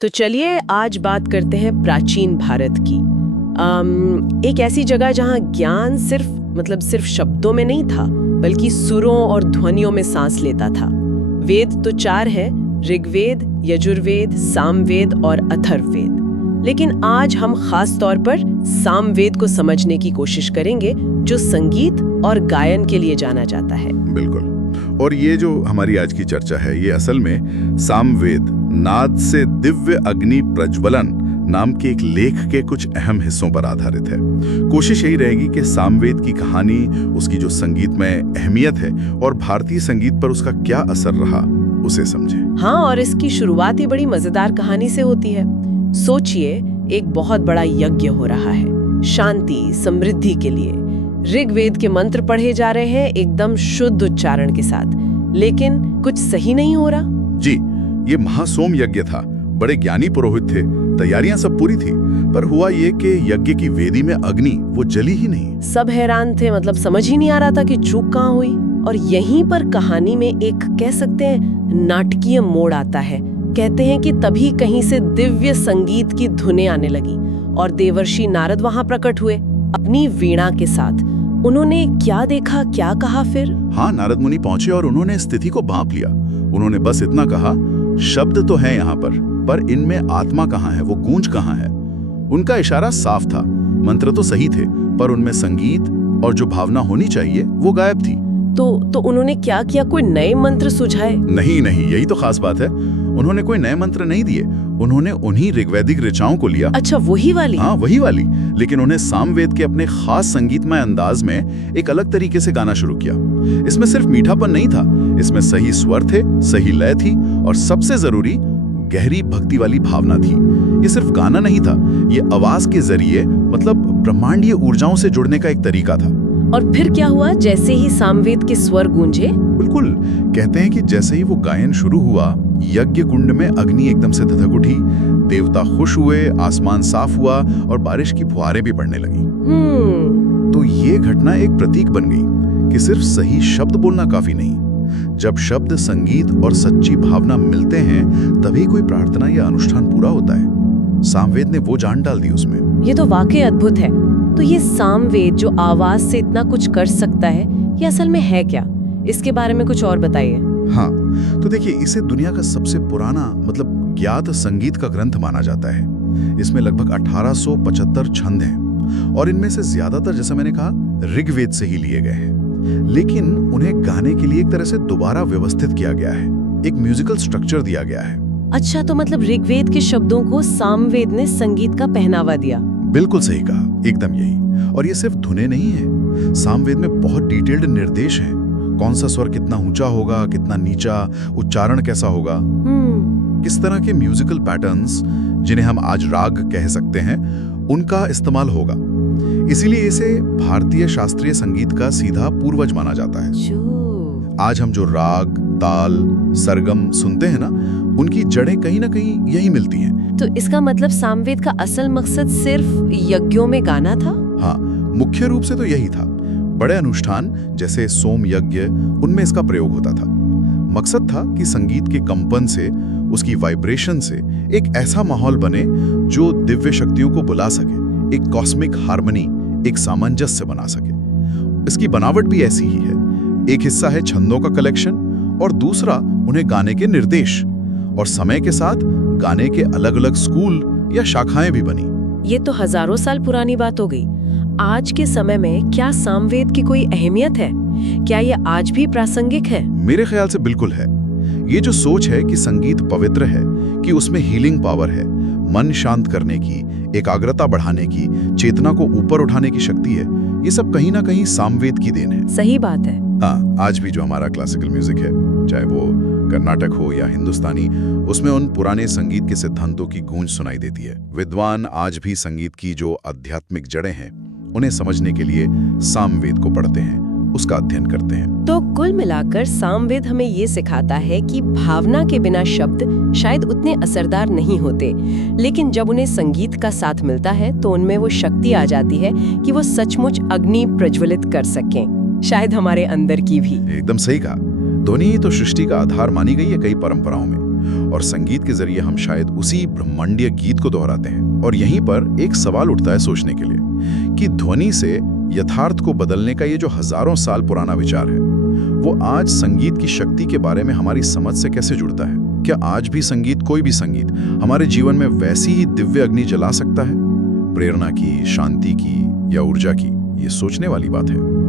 तो चलिए आज बात करते हैं प्राचीन भारत की। एक ऐसी जगह जहां ज्ञान सिर्फ शब्दों में नहीं था, बल्कि सुरों और ध्वनियों में सांस लेता था। वेद तो 4 हैं, ऋग्वेद, यजुर्वेद, सामवेद और अथर्ववेद। लेकिन आज हम खास तौर पर सामवेद को समझने की कोशिश करेंगे, जो संगीत और गायन के लिए जाना जाता है। बिल्कुल। और ये जो हमारी आज की चर्चा है, ये असल में सामवेद, नाद से दिव्य अग्नि प्रज्वलन नाम के एक लेख के कुछ अहम हिस्सों पर आधारित है। कोशिश यही रहेगी कि सामवेद की कहानी, उसकी जो संगीत में अहमियत है और भारतीय संगीत पर उसका क्या असर रहा, उसे समझें। हाँ, और इसकी शुरुआत ही बड़ी मजेदार कहानी से होती है। सोचिए, एक बहुत बड़ा यज्ञ हो रहा है शांति समृद्धि के लिए। ऋग्वेद के मंत्र पढ़े जा रहे हैं एकदम शुद्ध उच्चारण के साथ, लेकिन कुछ सही नहीं हो रहा। जी, ये महासोम यज्ञ था, बड़े ज्ञानी पुरोहित थे, तैयारियां सब पूरी थी, पर हुआ ये कि यज्ञ की वेदी में अग्नि वो जली ही नहीं। सब हैरान थे, समझ ही नहीं आ रहा था कि चूक कहाँ हुई। और यहीं पर कहानी में एक, कह सकते हैं, नाटकीय मोड़ आता है। कहते हैं कि तभी कहीं से दिव्य संगीत की धुनें आने लगी और देवर्षि नारद वहां प्रकट हुए अपनी वीणा के साथ। उन्होंने क्या देखा, क्या कहा फिर? हाँ, नारद मुनि पहुंचे और उन्होंने स्थिति को भांप लिया। उन्होंने बस इतना कहा, शब्द तो है यहाँ पर इनमें आत्मा कहाँ है, वो गूंज कहाँ है? उनका इशारा साफ था, मंत्र तो सही थे, पर उनमें संगीत और जो भावना होनी चाहिए वो गायब थी। तो उन्होंने क्या किया? कोई नए मंत्र सुझाए? नहीं, यही तो खास बात है। उन्होंने कोई नए मंत्र नहीं दिए, उन्होंने उन्हीं ऋग्वैदिक ऋचाओं को लिया। अच्छा, वही वाली? हाँ, वही वाली। लेकिन उन्हें सामवेद के अपने खास संगीतमय अंदाज में एक अलग तरीके से गाना शुरू किया। इसमें सिर्फ मीठापन नहीं था, इसमें सही स्वर थे, सही लय थी और सबसे जरूरी गहरी भक्ति वाली भावना थी। ये सिर्फ गाना नहीं था, ये आवाज के जरिए ब्रह्मांडीय ऊर्जाओं से जुड़ने का एक तरीका था। और फिर क्या हुआ जैसे ही सामवेद के स्वर गूंजे? बिल्कुल, कहते हैं कि जैसे ही वो गायन शुरू हुआ, यज्ञ कुंड में अग्नि एकदम से धधक उठी, देवता खुश हुए, आसमान साफ हुआ और बारिश की फुहारें भी पड़ने लगी। तो ये घटना एक प्रतीक बन गई कि सिर्फ सही शब्द बोलना काफी नहीं। जब शब्द, संगीत और सच्ची भावना मिलते हैं, तभी कोई प्रार्थना या अनुष्ठान पूरा होता है। सामवेद ने वो जान डाल दी उसमें। ये तो वाकई अद्भुत है। तो ये सामवेद जो आवाज से इतना कुछ कर सकता है, ये असल में है क्या? इसके बारे में कुछ और बताइए। हाँ, तो देखिए, इसे दुनिया का सबसे पुराना ज्ञात संगीत का ग्रंथ माना जाता है। इसमें लगभग 1875 छंद हैं और इनमें से ज्यादातर, जैसा मैंने कहा, ऋग्वेद से ही लिए गए हैं। लेकिन उन्हें गाने के लिए एक तरह से दोबारा व्यवस्थित किया गया है, एक म्यूजिकल स्ट्रक्चर दिया गया है। अच्छा, तो ऋग्वेद के शब्दों को सामवेद ने संगीत का पहनावा दिया। बिल्कुल सही कहा, एकदम यही। और ये सिर्फ धुनें नहीं है, सामवेद में बहुत डिटेल्ड निर्देश हैं। कौन सा स्वर कितना ऊंचा होगा, कितना नीचा, उच्चारण कैसा होगा, किस तरह के म्यूजिकल पैटर्न्स, जिन्हें हम आज राग कह सकते हैं, उनका इस्तेमाल होगा। इसीलिए इसे भारतीय शास्त्रीय संगीत का सीधा पूर्वज माना जाता है। आज हम जो राग, ताल, सरगम सुनते हैं ना, उनकी जड़ें कहीं ना कहीं यही मिलती हैं। तो इसका मतलब सामवेद का असल मकसद सिर्फ यज्ञों में गाना था? हाँ, मुख्य रूप से तो यही था। बड़े अनुष्ठान जैसे सोम यज्ञ, उनमें इसका प्रयोग होता था। मकसद था कि संगीत के कंपन से, उसकी वाइब्रेशन से एक ऐसा माहौल बने जो दिव्य शक्तियों को बुला सके, एक कॉस्मिक हार्मनी, एक सामंजस्य बना सके। इसकी बनावट भी ऐसी ही है। एक हिस्सा है छंदों का कलेक्शन और दूसरा उन्हें गाने के निर्देश। और समय के साथ गाने के अलग अलग स्कूल या शाखाएं भी बनी। ये तो हजारों साल पुरानी बात हो गई। आज के समय में क्या सामवेद की कोई अहमियत है? क्या ये आज भी प्रासंगिक है? मेरे ख्याल से बिल्कुल है। ये जो सोच है कि संगीत पवित्र है, कि उसमें हीलिंग पावर है, मन शांत करने की, एकाग्रता बढ़ाने की, चेतना को ऊपर उठाने की शक्ति है, ये सब कहीं ना कहीं सामवेद की देन है। सही बात है। हाँ, आज भी जो हमारा क्लासिकल म्यूजिक है, चाहे वो कर्नाटक हो या हिंदुस्तानी, उसमें उन पुराने संगीत के सिद्धांतों की गूंज सुनाई देती है। विद्वान आज भी संगीत की जो आध्यात्मिक जड़ें हैं, उन्हें समझने के लिए सामवेद को पढ़ते हैं, उसका अध्ययन करते हैं। तो कुल मिलाकर सामवेद हमें ये सिखाता है कि भावना के बिना शब्द शायद उतने असरदार नहीं होते, लेकिन जब उन्हें संगीत का साथ मिलता है तो उनमें वो शक्ति आ जाती है कि वो सचमुच अग्नि प्रज्वलित कर सकें, शायद हमारे अंदर की भी। एकदम सही कहा। ध्वनि ही तो सृष्टि का आधार मानी गई है कई परंपराओं में, और संगीत के जरिए हम शायद उसी ब्रह्मांडीय गीत को दोहराते हैं। और यहीं पर एक सवाल उठता है सोचने के लिए कि ध्वनि से यथार्थ को बदलने का ये जो हजारों साल पुराना विचार है, वो आज संगीत की शक्ति के बारे में हमारी समझ से कैसे जुड़ता है? क्या आज भी संगीत, कोई भी संगीत, हमारे जीवन में वैसी ही दिव्य अग्नि जला सकता है? प्रेरणा की, शांति की या ऊर्जा की? ये सोचने वाली बात है।